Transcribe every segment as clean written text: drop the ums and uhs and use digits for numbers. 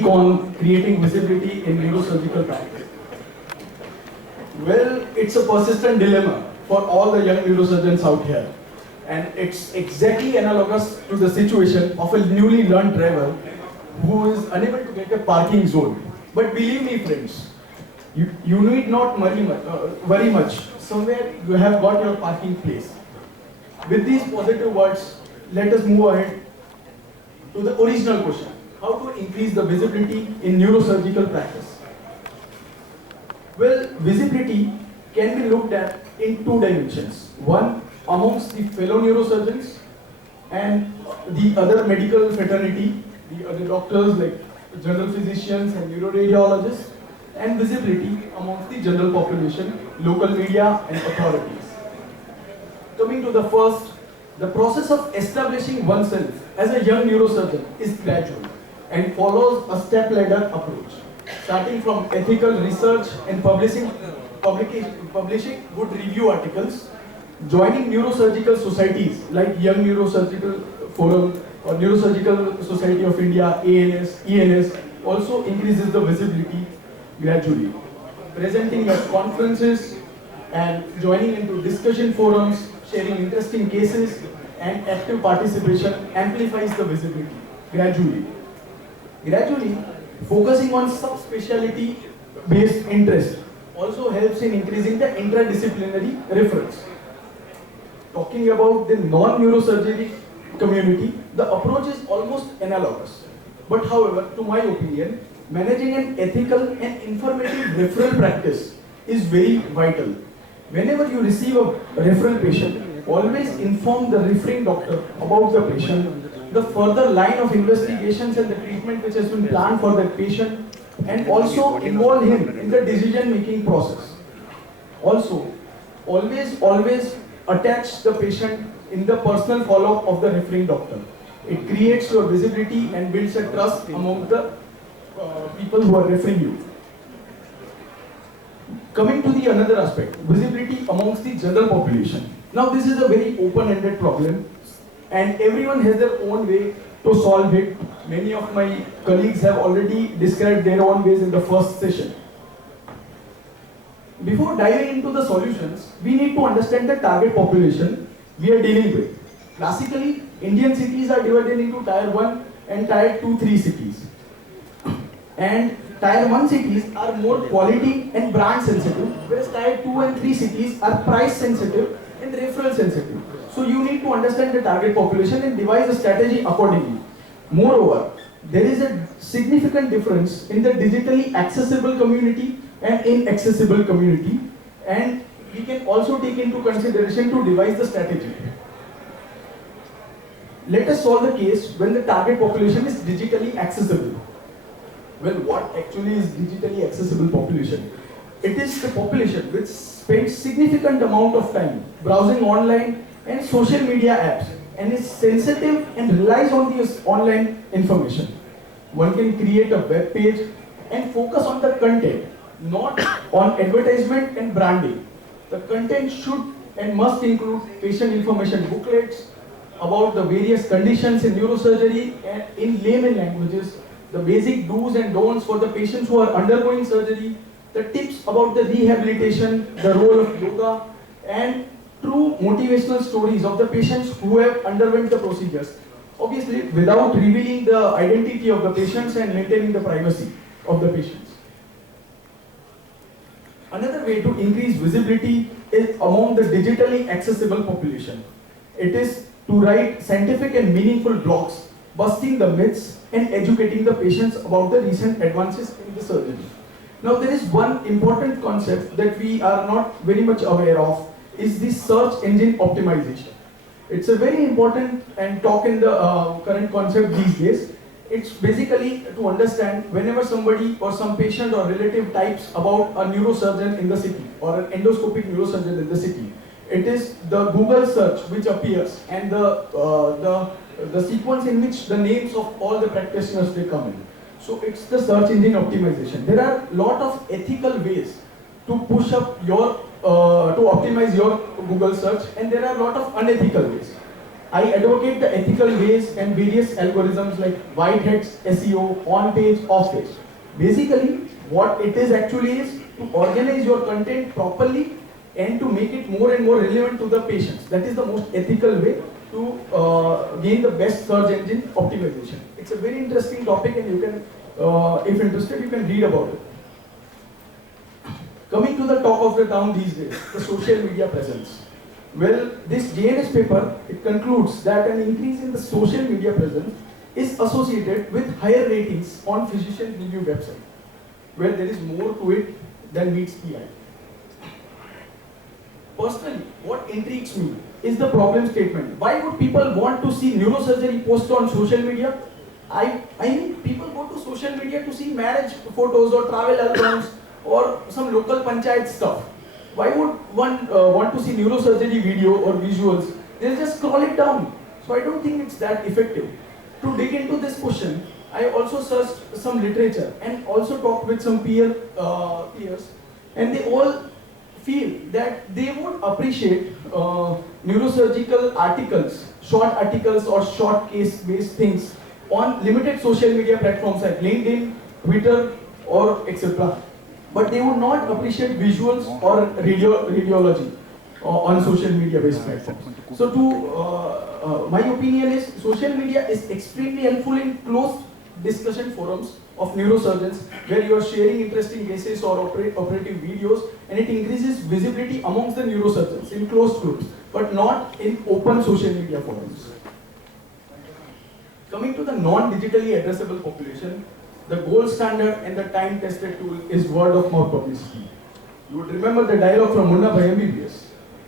on creating visibility in neurosurgical practice. Well, it's a persistent dilemma for all the young neurosurgeons out here. And it's exactly analogous to the situation of a newly learned driver who is unable to get a parking zone. But believe me, friends, you need not worry much. Somewhere you have got your parking place. With these positive words, let us move ahead to the original question. How to increase the visibility in neurosurgical practice? Well, visibility can be looked at in two dimensions. One, amongst the fellow neurosurgeons and the other medical fraternity, the other doctors like general physicians and neuroradiologists, and visibility amongst the general population, local media and authorities. Coming to the first, the process of establishing oneself as a young neurosurgeon is gradual and follows a step-ladder approach, starting from ethical research and publishing good review articles, joining neurosurgical societies like Young Neurosurgical Forum or Neurosurgical Society of India, ANS, ENS, also increases the visibility gradually. Presenting at conferences and joining into discussion forums, sharing interesting cases and active participation amplifies the visibility gradually. Gradually, focusing on subspecialty based interest also helps in increasing the interdisciplinary reference. Talking about the non-neurosurgery community, the approach is almost analogous. But however, to my opinion, managing an ethical and informative referral practice is very vital. Whenever you receive a referral patient, always inform the referring doctor about the patient, the further line of investigations and the treatment which has been planned for that patient, and also involve him in the decision-making process. Also, always attach the patient in the personal follow-up of the referring doctor. It creates your visibility and builds a trust among the people who are referring you. Coming to the another aspect, visibility amongst the general population. Now this is a very open-ended problem and everyone has their own way to solve it. Many of my colleagues have already described their own ways in the first session. Before diving into the solutions, we need to understand the target population we are dealing with. Classically, Indian cities are divided into Tier 1 and Tier 2-3 cities. And Tier 1 cities are more quality and brand sensitive, whereas Tier 2 and 3 cities are price sensitive and referral sensitive. So you need to understand the target population and devise a strategy accordingly. Moreover, there is a significant difference in the digitally accessible community and inaccessible community, and we can also take into consideration to devise the strategy. Let us solve the case when the target population is digitally accessible. Well, what actually is digitally accessible population? It is the population which spends significant amount of time browsing online and social media apps and is sensitive and relies on this online information. One can create a web page and focus on the content, not on advertisement and branding. The content should and must include patient information booklets about the various conditions in neurosurgery and in layman languages, the basic do's and don'ts for the patients who are undergoing surgery, the tips about the rehabilitation, the role of yoga, and true motivational stories of the patients who have underwent the procedures. Obviously, without revealing the identity of the patients and maintaining the privacy of the patients. Another way to increase visibility is among the digitally accessible population. It is to write scientific and meaningful blogs, busting the myths and educating the patients about the recent advances in the surgery. Now there is one important concept that we are not very much aware of, is the search engine optimization. It's a very important and talk in the current concept these days. It's basically to understand whenever somebody or some patient or relative types about a neurosurgeon in the city or an endoscopic neurosurgeon in the city. It is the Google search which appears and the sequence in which the names of all the practitioners they come in. So it's the search engine optimization. There are a lot of ethical ways to push up your to optimize your Google search, and there are a lot of unethical ways. I advocate the ethical ways and various algorithms like whiteheads, SEO, on page, off page. Basically, what it is actually is to organize your content properly and to make it more and more relevant to the patients. That is the most ethical way to gain the best search engine optimization. It's a very interesting topic, and you can, if interested, you can read about it. Coming to the talk of the town these days, the social media presence. Well, this JNS paper, it concludes that an increase in the social media presence is associated with higher ratings on physician review website, where there is more to it than meets the eye. Personally, what intrigues me is the problem statement. Why would people want to see neurosurgery posts on social media? I mean, people go to social media to see marriage photos or travel albums or some local panchayat stuff. Why would one want to see neurosurgery video or visuals? They'll just scroll it down. So I don't think it's that effective. To dig into this question, I also searched some literature and also talked with some peers, and they all feel that they would appreciate neurosurgical articles, short articles or short case-based things on limited social media platforms like LinkedIn, Twitter, or etc. But they would not appreciate visuals or radiology on social media based platforms. So my opinion is social media is extremely helpful in closed discussion forums of neurosurgeons where you are sharing interesting cases or operative videos, and it increases visibility amongst the neurosurgeons in closed groups, but not in open social media forums. Coming to the non-digitally addressable population, the gold standard and the time-tested tool is word-of-mouth publicity. You would remember the dialogue from Munna Bhai MBBS.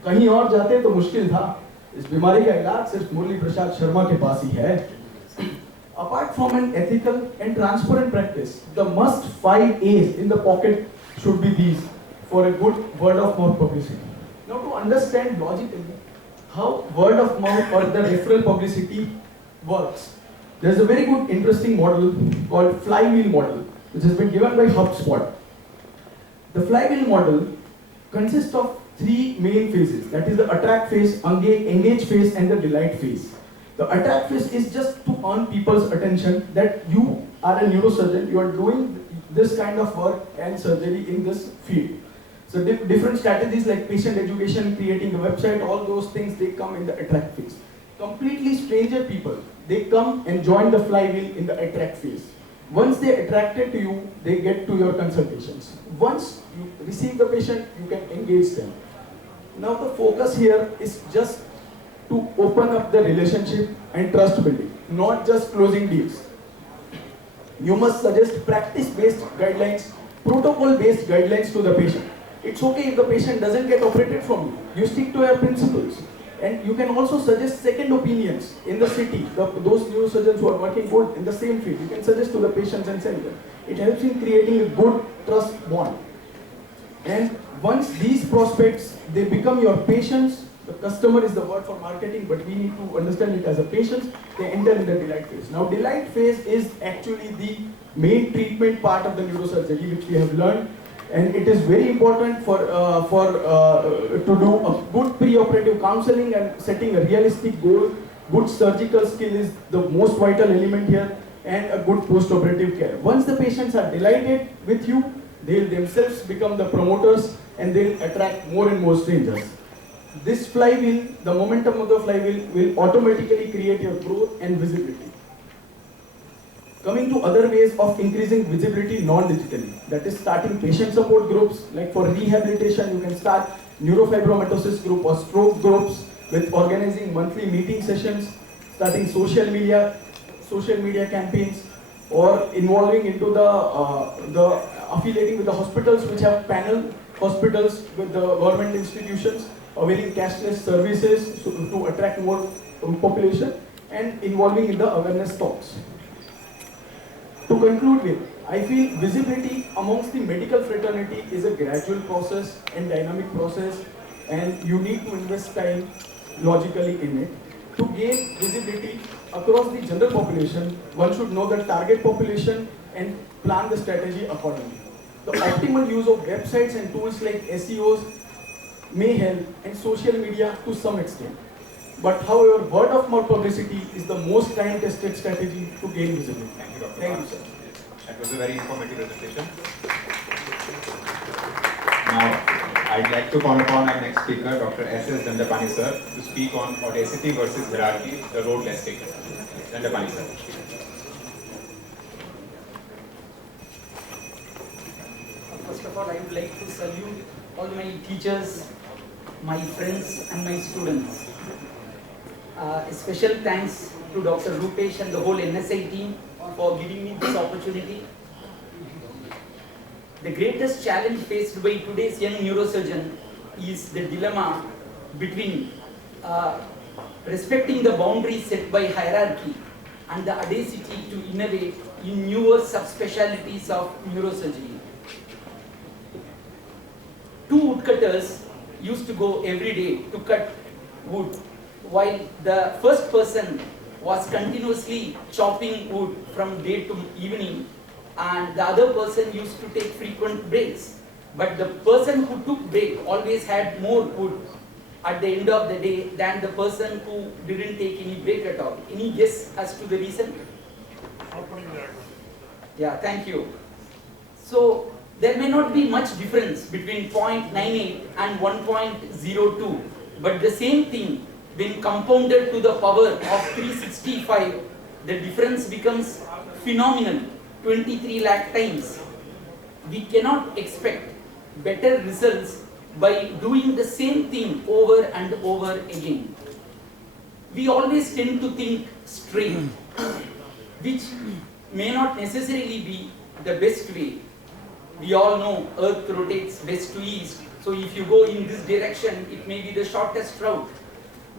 कहीं और जाते तो मुश्किल था. इस बीमारी का इलाज सिर्फ मुरली प्रसाद शर्मा के पास ही है. Apart from an ethical and transparent practice, the must 5 A's in the pocket should be these for a good word-of-mouth publicity. Now, to understand logically how word-of-mouth or the referral publicity works, there's a very good, interesting model called flywheel model, which has been given by HubSpot. The flywheel model consists of 3 main phases. That is the attract phase, engage phase, and the delight phase. The attract phase is just to earn people's attention that you are a neurosurgeon, you are doing this kind of work and surgery in this field. So different strategies like patient education, creating a website, all those things, they come in the attract phase. Completely stranger people, they come and join the flywheel in the attract phase. Once they are attracted to you, they get to your consultations. Once you receive the patient, you can engage them. Now the focus here is just to open up the relationship and trust building, not just closing deals. You must suggest practice-based guidelines, protocol-based guidelines to the patient. It's okay if the patient doesn't get operated from you. You stick to your principles. And you can also suggest second opinions in the city. Those neurosurgeons who are working good in the same field, you can suggest to the patients and send them. It helps in creating a good trust bond. And once these prospects, they become your patients, the customer is the word for marketing, but we need to understand it as a patient, they enter in the delight phase. Now, delight phase is actually the main treatment part of the neurosurgery, which we have learned. And it is very important to do a good pre-operative counseling and setting a realistic goal. Good surgical skill is the most vital element here, and a good post-operative care. Once the patients are delighted with you, they'll themselves become the promoters and they'll attract more and more strangers. This flywheel, the momentum of the flywheel, will automatically create your growth and visibility. Coming to other ways of increasing visibility non-digitally, that is starting patient support groups, like for rehabilitation, you can start neurofibromatosis group or stroke groups with organizing monthly meeting sessions, starting social media campaigns, or involving into the affiliating with the hospitals which have panel hospitals with the government institutions, availing cashless services to attract more population, and involving in the awareness talks. To conclude with, I feel visibility amongst the medical fraternity is a gradual process and dynamic process, and you need to invest time logically in it. To gain visibility across the general population, one should know the target population and plan the strategy accordingly. The optimal use of websites and tools like SEOs may help, and social media to some extent. But however, word of mouth publicity is the most time-tested strategy to gain visibility. Thank you, Dr. Thank you, sir. That was a very informative presentation. Now, I'd like to call upon our next speaker, Dr. S.S. Dandapani sir, to speak on audacity versus hierarchy, the road less taken. Dandapani sir. First of all, I would like to salute all my teachers, my friends and my students. A special thanks to Dr. Rupesh and the whole NSI team for giving me this opportunity. The greatest challenge faced by today's young neurosurgeon is the dilemma between respecting the boundaries set by hierarchy and the audacity to innovate in newer subspecialties of neurosurgery. Two woodcutters used to go every day to cut wood, while the first person was continuously chopping wood from day to evening, and the other person used to take frequent breaks. But the person who took break always had more wood at the end of the day than the person who didn't take any break at all. Any guess as to the reason? Yeah, thank you. So there may not be much difference between 0.98 and 1.02, but the same thing, when compounded to the power of 365, the difference becomes phenomenal, 23 lakh times. We cannot expect better results by doing the same thing over and over again. We always tend to think straight, which may not necessarily be the best way. We all know Earth rotates west to east, so if you go in this direction, it may be the shortest route,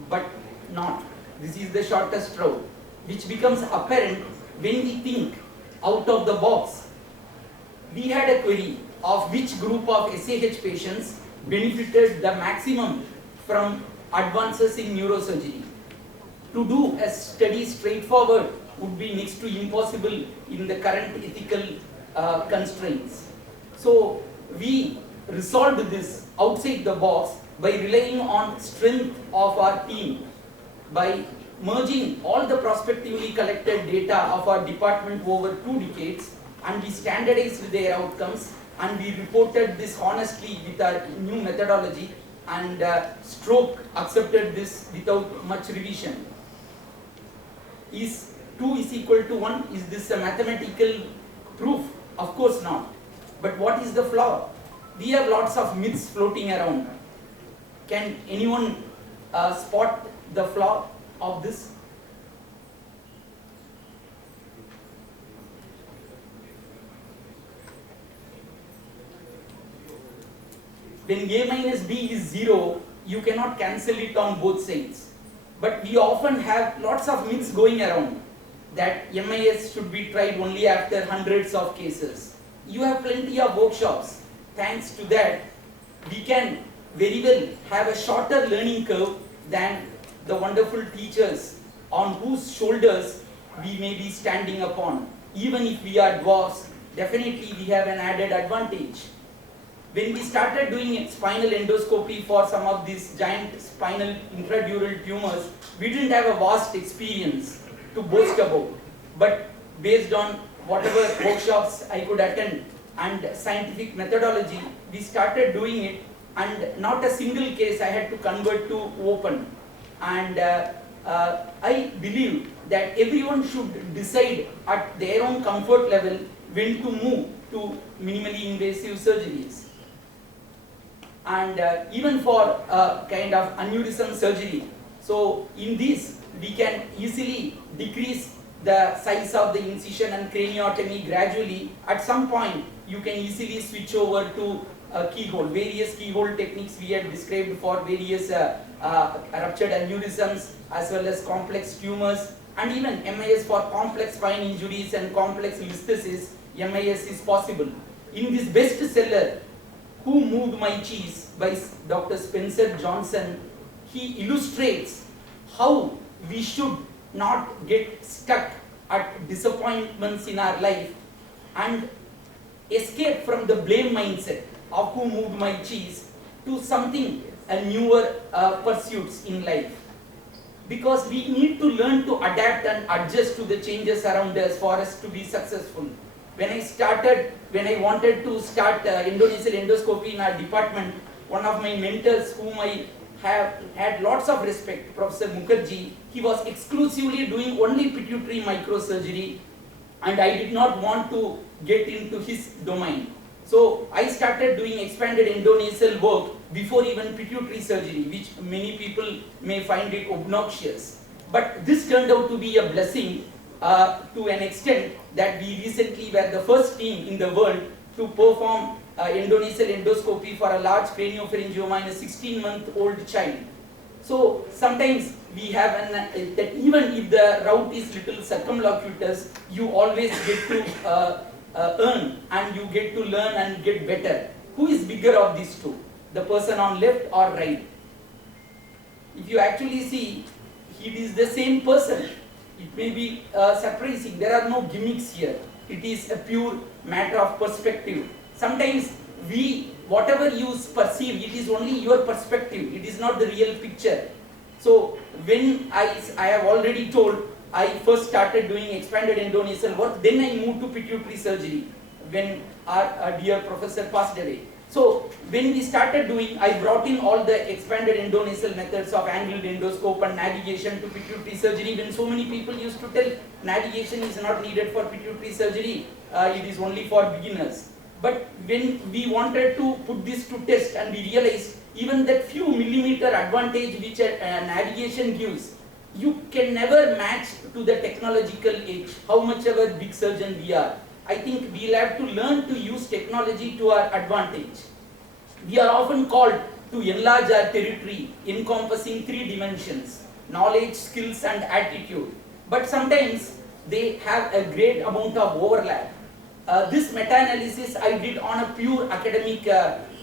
but not. This is the shortest route, which becomes apparent when we think out of the box. We had a query of which group of SAH patients benefited the maximum from advances in neurosurgery. To do a study straightforward would be next to impossible in the current ethical constraints. So we resolved this outside the box by relying on strength of our team, by merging all the prospectively collected data of our department over 2 decades, and we standardized their outcomes, and we reported this honestly with our new methodology, and Stroke accepted this without much revision. Is 2 is equal to 1? Is this a mathematical proof? Of course not. But what is the flaw? We have lots of myths floating around. Can anyone spot the flaw of this? When A minus B is 0, you cannot cancel it on both sides. But we often have lots of myths going around that MIS should be tried only after hundreds of cases. You have plenty of workshops. Thanks to that, we can very well have a shorter learning curve than the wonderful teachers on whose shoulders we may be standing upon. Even if we are dwarfs, definitely we have an added advantage. When we started doing spinal endoscopy for some of these giant spinal intradural tumors, we didn't have a vast experience to boast about. But based on whatever workshops I could attend and scientific methodology, we started doing it, and not a single case I had to convert to open. And I believe that everyone should decide at their own comfort level when to move to minimally invasive surgeries. And even for kind of aneurysm surgery, so in this we can easily decrease the size of the incision and craniotomy gradually. At some point you can easily switch over to keyhole. Various keyhole techniques we had described for various ruptured aneurysms as well as complex tumors, and even MIS for complex spine injuries and complex listhesis. MIS is possible. In this bestseller, Who Moved My Cheese by Dr. Spencer Johnson, he illustrates how we should not get stuck at disappointments in our life and escape from the blame mindset of who moved my cheese to something, newer pursuits in life. because we need to learn to adapt and adjust to the changes around us for us to be successful. When I wanted to start endonasal endoscopy in our department, one of my mentors whom I have had lots of respect, Professor Mukherjee, he was exclusively doing only pituitary microsurgery, and I did not want to get into his domain. So I started doing expanded endonasal work before even pituitary surgery, which many people may find it obnoxious. But this turned out to be a blessing to an extent that we recently were the first team in the world to perform endonasal endoscopy for a large craniopharyngioma in a 16-month-old child. So sometimes we have that even if the route is little circumlocutus, you always get to earn and you get to learn and get better. Who is bigger of these two? The person on left or right? If you actually see, it is the same person. It may be surprising. There are no gimmicks here. It is a pure matter of perspective. Sometimes whatever you perceive, it is only your perspective. It is not the real picture. So when I have already told, I first started doing expanded endonasal work, then I moved to pituitary surgery when our dear professor passed away. So when we started doing, I brought in all the expanded endonasal methods of angled endoscope and navigation to pituitary surgery, when so many people used to tell navigation is not needed for pituitary surgery, it is only for beginners. But when we wanted to put this to test and we realized even that few millimeter advantage which navigation gives, you can never match to the technological age, how much ever big surgeon we are. I think we'll have to learn to use technology to our advantage. We are often called to enlarge our territory encompassing 3 dimensions: knowledge, skills and attitude. But sometimes they have a great amount of overlap. This meta-analysis I did on a pure academic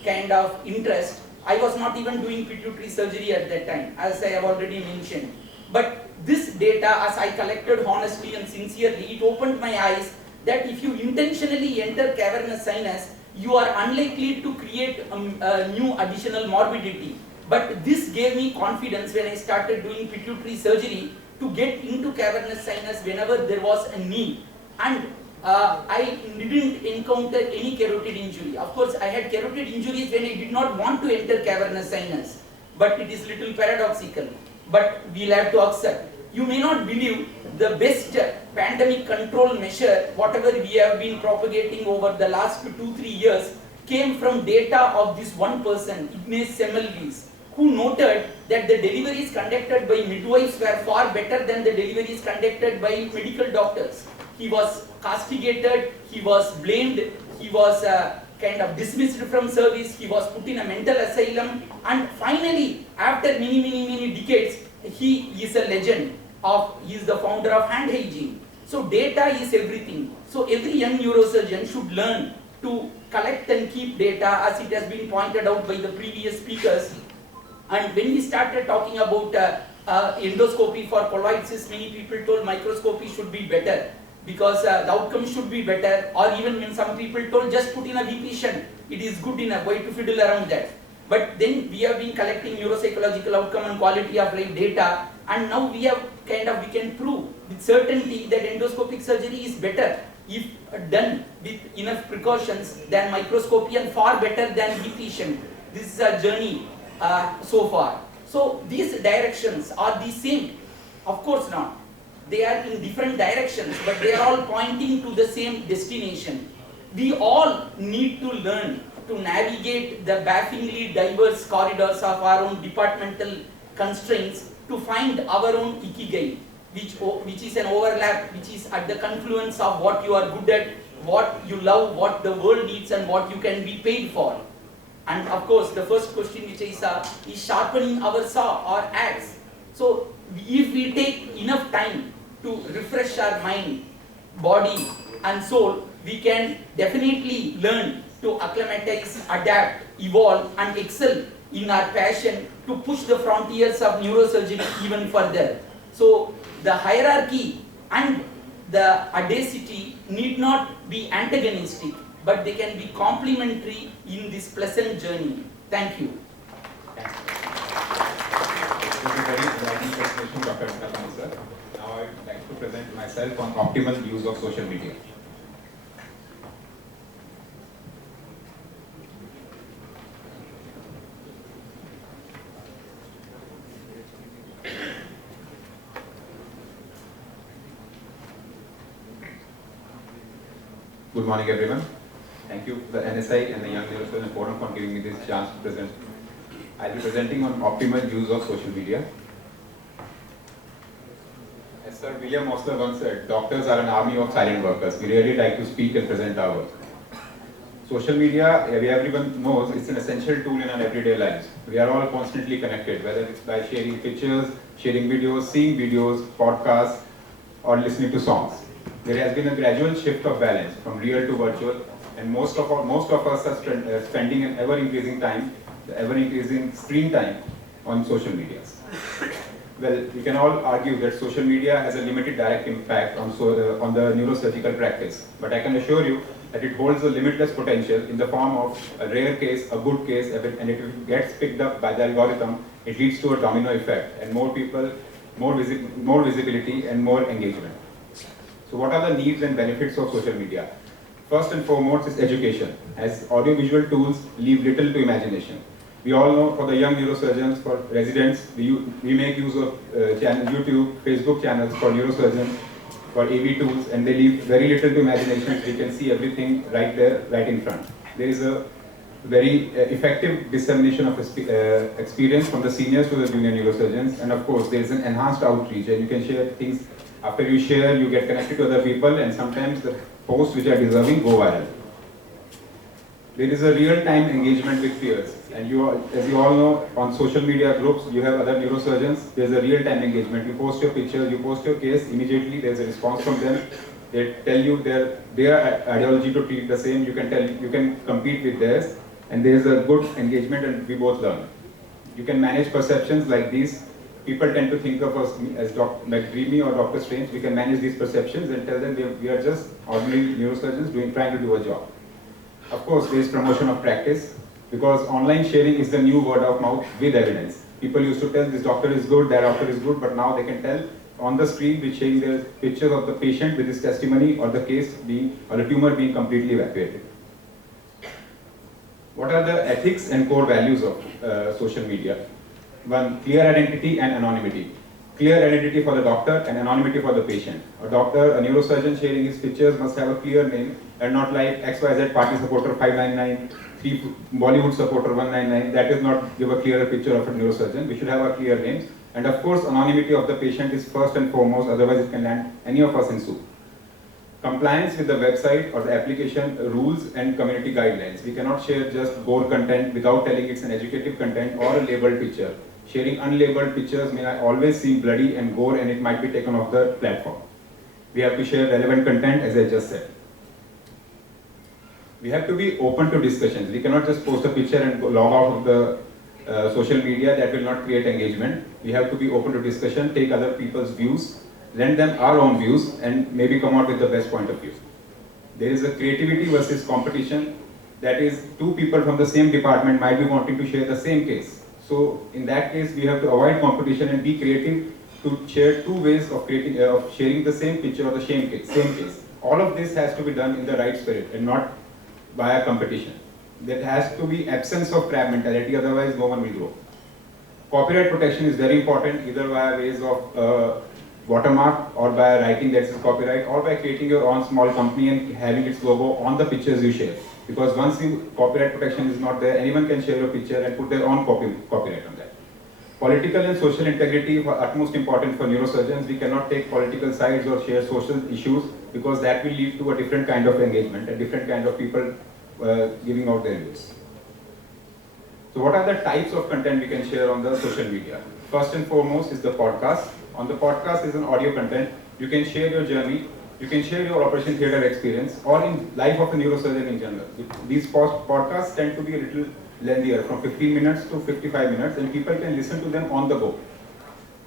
kind of interest. I was not even doing pituitary surgery at that time, as I have already mentioned. But this data, as I collected honestly and sincerely, it opened my eyes that if you intentionally enter cavernous sinus, you are unlikely to create a new additional morbidity. But this gave me confidence when I started doing pituitary surgery to get into cavernous sinus whenever there was a need. And I didn't encounter any carotid injury. Of course, I had carotid injuries when I did not want to enter cavernous sinus. But it is little paradoxical. But we'll have to accept. You may not believe the best pandemic control measure, whatever we have been propagating over the last 2-3 years, came from data of this one person, Ignace Semmelweis, who noted that the deliveries conducted by midwives were far better than the deliveries conducted by medical doctors. He was castigated, he was blamed, he was kind of dismissed from service, he was put in a mental asylum, and finally, after many decades, he is a legend. He is the founder of hand hygiene. So data is everything. So every young neurosurgeon should learn to collect and keep data, as it has been pointed out by the previous speakers. And when we started talking about endoscopy for colloid cysts, many people told microscopy should be better because the outcome should be better, or even when some people told just put in a VP shunt, it is good enough, why to fiddle around that. But then we have been collecting neuropsychological outcome and quality of life data, and now we can prove with certainty that endoscopic surgery is better if done with enough precautions than microscopy, and far better than VP shunt. This is our journey so far. So these directions are the same? Of course not. They are in different directions, but they are all pointing to the same destination. We all need to learn to navigate the bafflingly diverse corridors of our own departmental constraints to find our own ikigai, which is an overlap, which is at the confluence of what you are good at, what you love, what the world needs, and what you can be paid for. And of course, the first question which I saw is sharpening our saw or axe. So if we take enough time to refresh our mind, body and soul, we can definitely learn to acclimatize, adapt, evolve and excel in our passion to push the frontiers of neurosurgery even further. So the hierarchy and the audacity need not be antagonistic, but they can be complementary in this pleasant journey. Thank you. Thank you. This is very enlightening presentation, Dr. Nandapani sir. Now I would like to present myself on optimal use of social media. Good morning, everyone. Thank you to the NSI and the Young Neurosurgeon Forum for giving me this chance to present. I'll be presenting on optimal use of social media. As Sir William Osler once said, doctors are an army of silent workers. We really like to speak and present our work. Social media, everyone knows, it's an essential tool in our everyday lives. We are all constantly connected, whether it's by sharing pictures, sharing videos, seeing videos, podcasts, or listening to songs. There has been a gradual shift of balance from real to virtual, and most of us are spending an ever-increasing screen time on social media. Well, we can all argue that social media has a limited direct impact on the neurosurgical practice, but I can assure you that it holds a limitless potential in the form of a rare case, a good case, and if it gets picked up by the algorithm, it leads to a domino effect, and more people, more visibility, and more engagement. So what are the needs and benefits of social media? First and foremost is education, as audiovisual tools leave little to imagination. We all know for the young neurosurgeons, for residents, we make use of YouTube, Facebook channels for neurosurgeons, for AV tools, and they leave very little to imagination. We can see everything right there, right in front. There is a very effective dissemination of experience from the seniors to the junior neurosurgeons, and of course there is an enhanced outreach, and you can share things. After you share, you get connected to other people, and sometimes the posts which are deserving go viral. There is a real-time engagement with peers, and as you all know, on social media groups, you have other neurosurgeons. There's a real-time engagement. You post your picture, you post your case, immediately there's a response from them. They tell you their ideology to treat the same. You can compete with theirs, and there's a good engagement, and we both learn. You can manage perceptions like these. People tend to think of us as like Dreamy or Dr. Strange. We can manage these perceptions and tell them we are just ordinary neurosurgeons trying to do a job. Of course, there is promotion of practice, because online sharing is the new word of mouth with evidence. People used to tell this doctor is good, that doctor is good, but now they can tell on the screen with sharing the pictures of the patient with his testimony or the case or the tumor being completely evacuated. What are the ethics and core values of social media? One, clear identity and anonymity. Clear identity for the doctor and anonymity for the patient. A neurosurgeon sharing his pictures must have a clear name and not like XYZ party supporter 599, Bollywood supporter 199. That does not give a clearer picture of a neurosurgeon. We should have our clear names. And of course, anonymity of the patient is first and foremost, otherwise it can land any of us in soup. Compliance with the website or the application rules and community guidelines. We cannot share just gore content without telling it's an educative content or a labeled picture. Sharing unlabeled pictures may always seem bloody and gore, and it might be taken off the platform. We have to share relevant content, as I just said. We have to be open to discussions. We cannot just post a picture and log out of the social media. That will not create engagement. We have to be open to discussion, take other people's views, lend them our own views, and maybe come out with the best point of view. There is a creativity versus competition. That is, two people from the same department might be wanting to share the same case. So in that case, we have to avoid competition and be creative to share two ways of sharing the same picture or the same case. All of this has to be done in the right spirit and not by a competition. There has to be absence of crab mentality, otherwise no one will grow. Copyright protection is very important, either via ways of watermark or by writing that is copyright, or by creating your own small company and having its logo on the pictures you share. Because once copyright protection is not there, anyone can share a picture and put their own copyright on that. Political and social integrity are utmost important for neurosurgeons. We cannot take political sides or share social issues, because that will lead to a different kind of engagement, a different kind of people giving out their views. So what are the types of content we can share on the social media? First and foremost is the podcast. On the podcast is an audio content. You can share your journey. You can share your operation theatre experience, or in life of a neurosurgeon in general. These podcasts tend to be a little lengthier, from 15 minutes to 55 minutes, and people can listen to them on the go.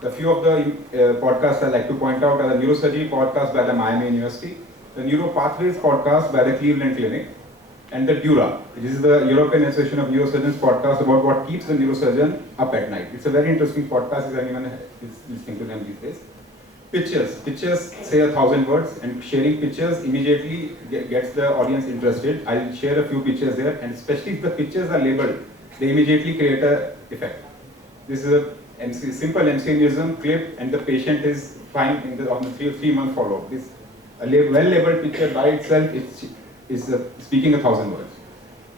A few of the podcasts I like to point out are the Neurosurgery podcast by the Miami University, the Neuro Pathways podcast by the Cleveland Clinic, and the Dura, which is the European Association of Neurosurgeons podcast about what keeps the neurosurgeon up at night. It's a very interesting podcast if anyone is listening to them these days. Pictures say 1,000 words, and sharing pictures immediately gets the audience interested. I'll share a few pictures there, and especially if the pictures are labeled, they immediately create an effect. This is a simple MCNism clip, and the patient is fine on the 3-month follow-up. This well-labeled picture by itself is speaking 1,000 words.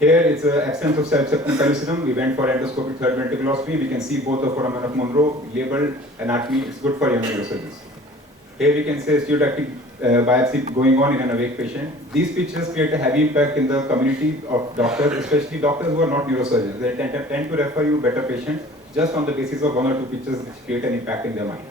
Here it's an absence of self-septum pellucidum. We went for endoscopic third ventriculostomy. We can see both the foramen of Monro labeled anatomy. It's good for young neurosurgeons. Here we can say stereotactic biopsy going on in an awake patient. These pictures create a heavy impact in the community of doctors, especially doctors who are not neurosurgeons. They tend to refer you better patients just on the basis of 1 or 2 pictures which create an impact in their mind.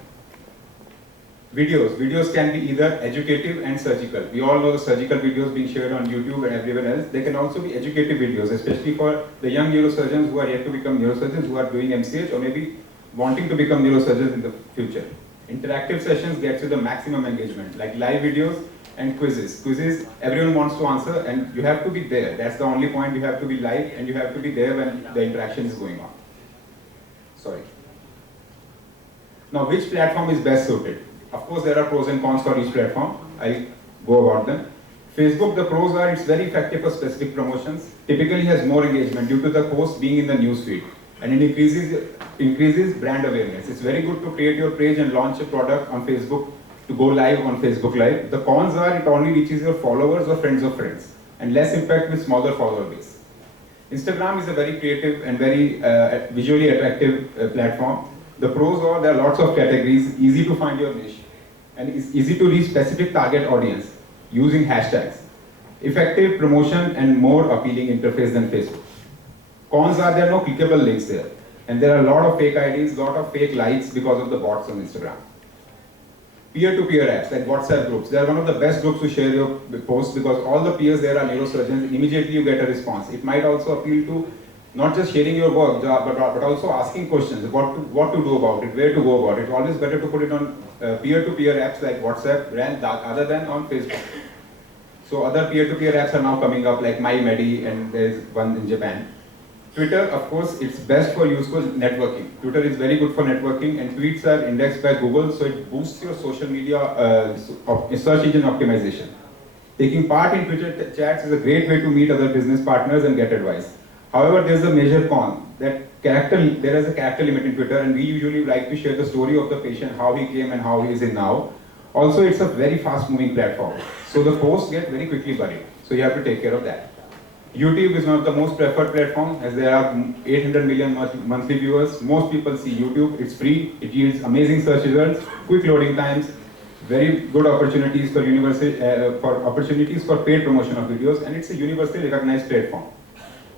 Videos can be either educative and surgical. We all know the surgical videos being shared on YouTube and everywhere else. They can also be educative videos, especially for the young neurosurgeons who are yet to become neurosurgeons, who are doing MCH or maybe wanting to become neurosurgeons in the future. Interactive sessions gets you the maximum engagement, like live videos and quizzes. Quizzes, everyone wants to answer and you have to be there. That's the only point. You have to be live and you have to be there when the interaction is going on. Sorry. Now, which platform is best suited? Of course, there are pros and cons for each platform. I'll go about them. Facebook, the pros are it's very effective for specific promotions. Typically has more engagement due to the post being in the newsfeed, and it increases brand awareness. It's very good to create your page and launch a product on Facebook, to go live on Facebook Live. The cons are it only reaches your followers or friends of friends, and less impact with smaller follower base. Instagram is a very creative and very visually attractive platform. The pros are there are lots of categories, easy to find your niche, and it's easy to reach specific target audience using hashtags. Effective promotion and more appealing interface than Facebook. Cons are there are no clickable links there, and there are a lot of fake IDs, lot of fake likes because of the bots on Instagram. Peer-to-peer apps like WhatsApp groups, they are one of the best groups to share your posts because all the peers there are neurosurgeons. Immediately you get a response. It might also appeal to not just sharing your work, but also asking questions, what to do about it, where to go about it. It's always better to put it on peer-to-peer apps like WhatsApp other than on Facebook. So other peer-to-peer apps are now coming up like MyMedi, and there's one in Japan. Twitter, of course, it's best for useful networking. Twitter is very good for networking, and tweets are indexed by Google, so it boosts your social media search engine optimization. Taking part in Twitter chats is a great way to meet other business partners and get advice. However, there's a major con that there is a character limit in Twitter, and we usually like to share the story of the patient, how he came and how he is in now. Also, it's a very fast-moving platform, so the posts get very quickly buried. So you have to take care of that. YouTube is one of the most preferred platforms, as there are 800 million monthly viewers. Most people see YouTube. It's free. It yields amazing search results, quick loading times, very good opportunities for paid promotion of videos, and it's a universally recognized platform.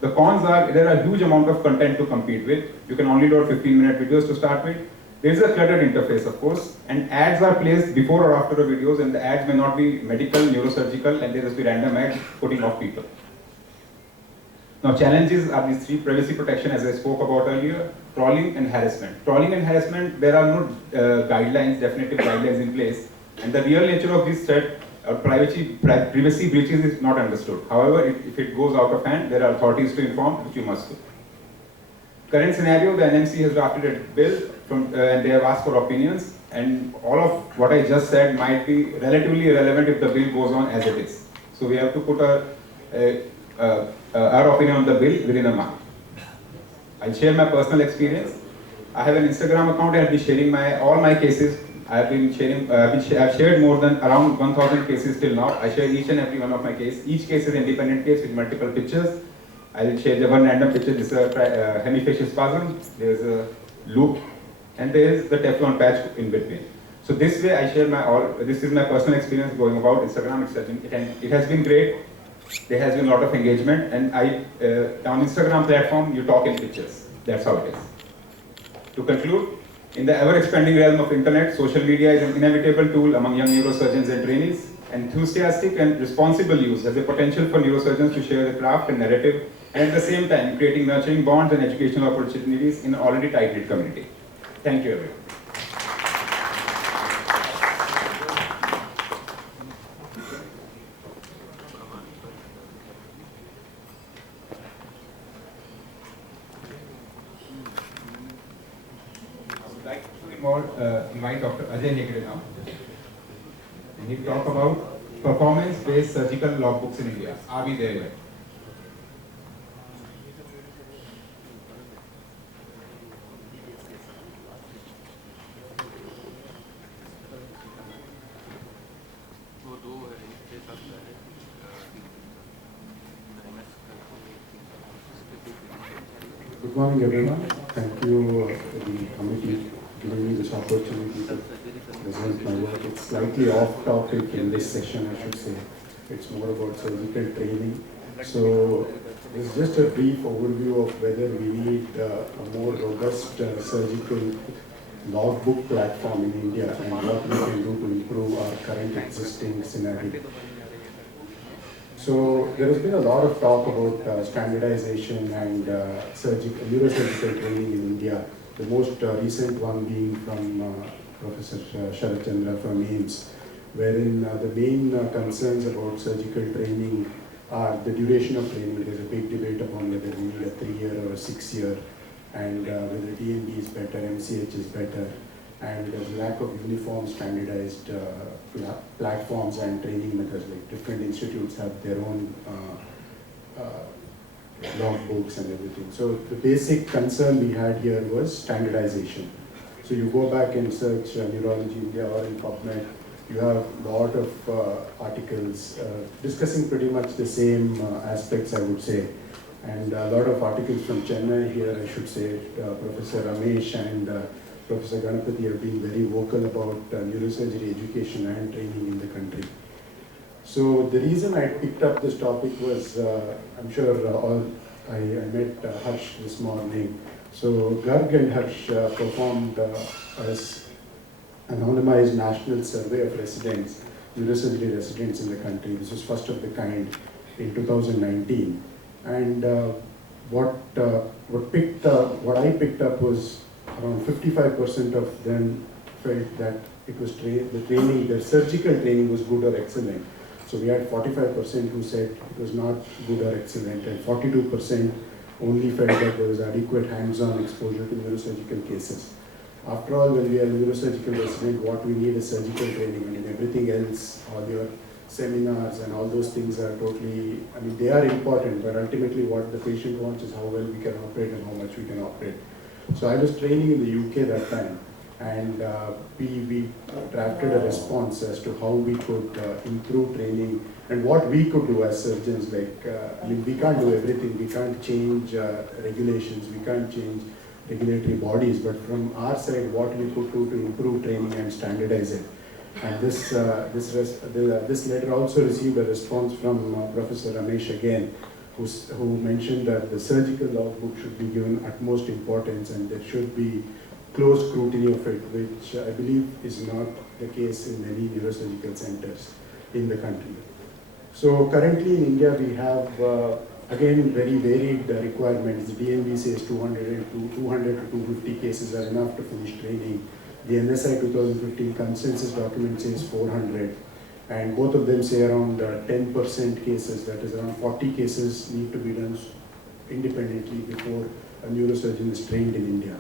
The cons are there are a huge amount of content to compete with. You can only load 15-minute videos to start with. There is a cluttered interface, of course, and ads are placed before or after the videos, and the ads may not be medical, neurosurgical, and there just be random ads putting off people. Now, challenges are these 3: privacy protection, as I spoke about earlier, trolling and harassment. Trolling and harassment, there are no definitive guidelines in place, and the real nature of this threat privacy breaches is not understood. However, if it goes out of hand, there are authorities to inform, which you must do. Current scenario, the NMC has drafted a bill and they have asked for opinions, and all of what I just said might be relatively irrelevant if the bill goes on as it is. So we have to put our opinion on the bill within a month. I'll share my personal experience. I have an Instagram account and I'll be sharing all my cases. I've shared more than around 1,000 cases till now. I share each and every one of my cases. Each case is an independent case with multiple pictures. I'll share the one random picture. This is a hemifacial spasm. There's a loop, and there is the Teflon patch in between. So this way, I share this is my personal experience going about Instagram. It has been great. There has been a lot of engagement, and on Instagram platform, you talk in pictures. That's how it is. To conclude, in the ever-expanding realm of internet, social media is an inevitable tool among young neurosurgeons and trainees. Enthusiastic and responsible use has the potential for neurosurgeons to share the craft and narrative, and at the same time, creating nurturing bonds and educational opportunities in an already tight-knit community. Thank you, everyone. invite Dr. Ajay Hegde now. And he'll talk about performance-based surgical logbooks in India. Are we there yet? Good morning, everyone. Thank you, the committee, giving me this opportunity to present my work. It's slightly off topic in this session, I should say. It's more about surgical training. So, it's just a brief overview of whether we need a more robust surgical logbook platform in India and what we can do to improve our current existing scenario. So there has been a lot of talk about standardization and neurosurgical training in India. The most recent one being from Professor Sharat Chandra from AIIMS, wherein the main concerns about surgical training are the duration of training. There's a big debate upon whether we need a 3-year or a 6-year, and whether DNB is better, MCH is better, and there's lack of uniform standardized platforms and training methods. Like different institutes have their own logbooks and everything. So the basic concern we had here was standardization. So you go back and search Neurology India or in PubMed, you have a lot of articles discussing pretty much the same aspects, I would say. And a lot of articles from Chennai here, I should say. Professor Ramesh and Professor Ganapati have been very vocal about neurosurgery education and training in the country. So the reason I picked up this topic was, I'm sure I met Harsh this morning. So Garg and Harsh performed as anonymized national survey of residents, neurosurgery residents in the country. This was first of the kind in 2019. And what I picked up was around 55% of them felt that it was their surgical training was good or excellent. So we had 45% who said it was not good or excellent, and 42% only felt that there was adequate hands-on exposure to neurosurgical cases. After all, when we are neurosurgical resident, what we need is surgical training. I mean, everything else, all your seminars and all those things are totally, I mean, they are important, but ultimately what the patient wants is how well we can operate and how much we can operate. So I was training in the UK that time, and we drafted a response as to how we could improve training and what we could do as surgeons. Like, I mean, we can't do everything. We can't change regulations. We can't change regulatory bodies. But from our side, what we could do to improve training and standardize it. And this letter also received a response from Professor Ramesh again, who mentioned that the surgical logbook should be given utmost importance and there should be close scrutiny of it, which I believe is not the case in many neurosurgical centers in the country. So currently in India we have, again, very varied requirements. The DNB says 200 to 250 cases are enough to finish training. The NSI 2015 consensus document says 400. And both of them say around 10% cases, that is around 40 cases need to be done independently before a neurosurgeon is trained in India.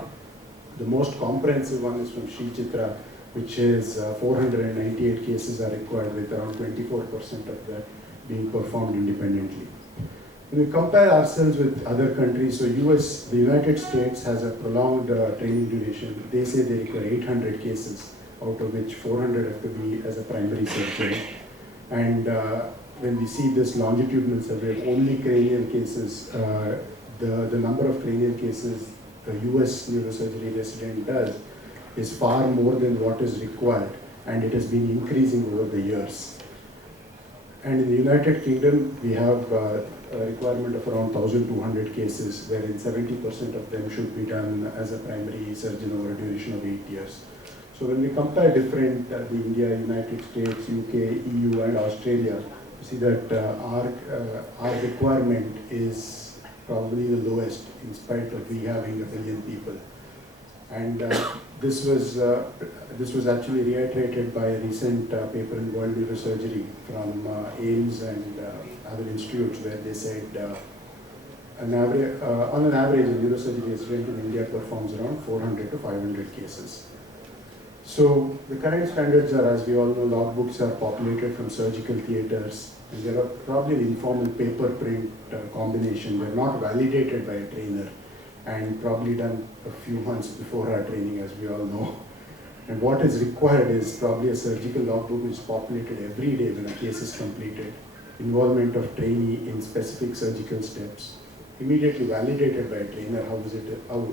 The most comprehensive one is from Sri Chitra, which is 498 cases are required, with around 24% of that being performed independently. When we compare ourselves with other countries, so the United States has a prolonged training duration. They say they require 800 cases, out of which 400 have to be as a primary surgery. And when we see this longitudinal survey, only cranial cases, the number of cranial cases the US neurosurgery resident does is far more than what is required, and it has been increasing over the years. And in the United Kingdom, we have a requirement of around 1,200 cases, wherein 70% of them should be done as a primary surgeon over a duration of 8 years. So when we compare different, the India, United States, UK, EU and Australia, you see that our requirement is probably the lowest in spite of we having 1 billion people. And this was actually reiterated by a recent paper in World Neurosurgery from AIIMS and other institutes, where they said on an average, a neurosurgery resident in India performs around 400 to 500 cases. So the current standards are, as we all know, logbooks are populated from surgical theaters, and there are probably an informal paper print combination. They're not validated by a trainer and probably done a few months before our training, as we all know. And what is required is probably a surgical logbook which is populated every day when a case is completed, involvement of trainee in specific surgical steps, immediately validated by a trainer how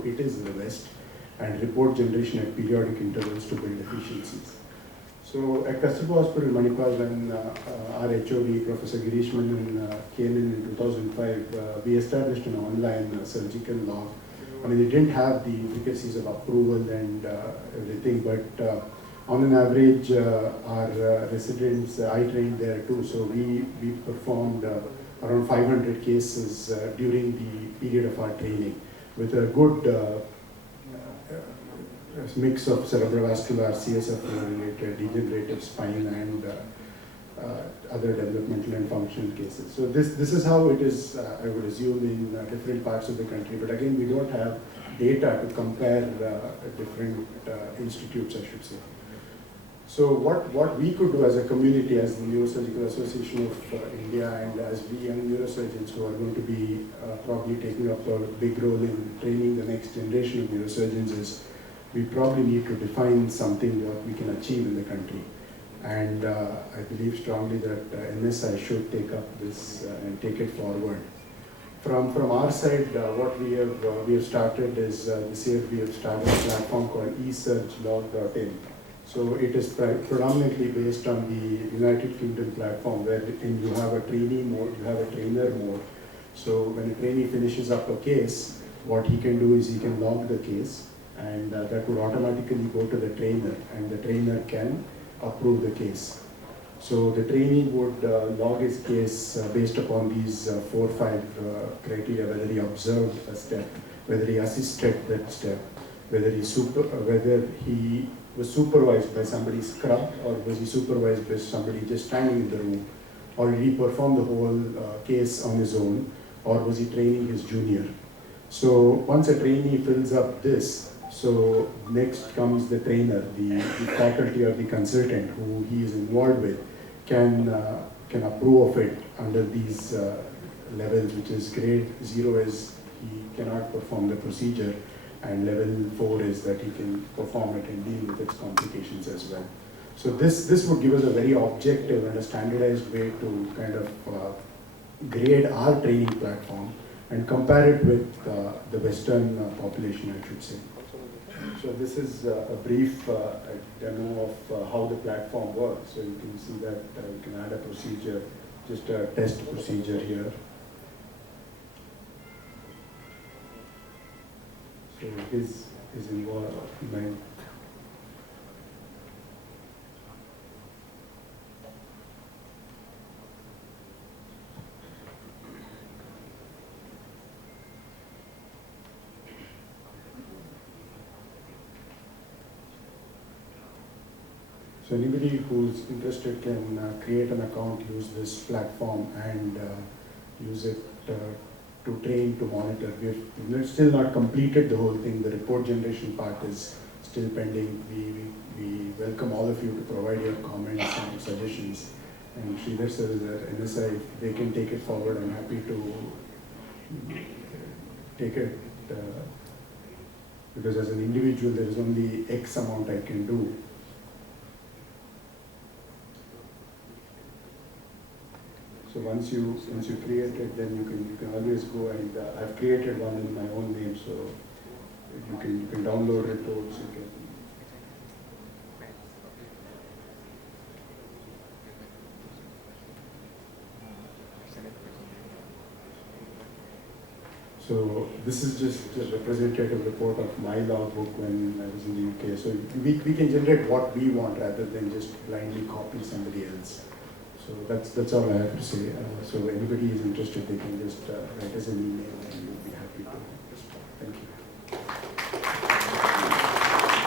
it is in the West, and report generation at periodic intervals to build efficiencies. So at Kasturba Hospital, Manipal, when our HOD, Professor Girish Menon, came in 2005, we established an online surgical log. I mean, it didn't have the intricacies of approval and everything, but on an average, our residents, I trained there too, so we performed around 500 cases during the period of our training with a good mix of cerebrovascular, CSF-related, degenerative spine, and other developmental and functional cases. So this is how it is, I would assume, in different parts of the country. But again, we don't have data to compare different institutes, I should say. So what we could do as a community, as the Neurosurgical Association of India, and as we young neurosurgeons who are going to be probably taking up a big role in training the next generation of neurosurgeons, is we probably need to define something what we can achieve in the country. And I believe strongly that NSI should take up this and take it forward. From our side, what we have started is this year we have started a platform called eSurgLog.in. So it is predominantly based on the United Kingdom platform, where you have a trainee mode, you have a trainer mode. So when a trainee finishes up a case, what he can do is he can log the case, and that would automatically go to the trainer, and the trainer can approve the case. So the trainee would log his case based upon these 4 or 5 criteria: whether he observed a step, whether he assisted that step, whether he was supervised by somebody scrubbed, or was he supervised by somebody just standing in the room, or did he perform the whole case on his own, or was he training his junior. So once a trainee fills up this, so next comes the trainer, the faculty or the consultant who he is involved with can approve of it under these levels, which is grade 0 is he cannot perform the procedure, and level 4 is that he can perform it and deal with its complications as well. So this would give us a very objective and a standardized way to kind of grade our training platform and compare it with the Western population, I should say. So this is a brief demo of how the platform works. So you can see that you can add a procedure, just a test procedure here. So his involvement. So anybody who's interested can create an account, use this platform, and use it to train, to monitor. We've still not completed the whole thing. The report generation part is still pending. We welcome all of you to provide your comments and suggestions. And Sridhar says that NSI, if they can take it forward, I'm happy to take it, because as an individual, there is only X amount I can do. So once you create it, then you can always go, and I've created one in my own name, so you can download reports. You can. So this is just a representative report of my logbook when I was in the UK. So we can generate what we want rather than just blindly copy somebody else. So that's all I have to say. So anybody is interested, they can just write us an email, and we'll be happy to respond. Thank you.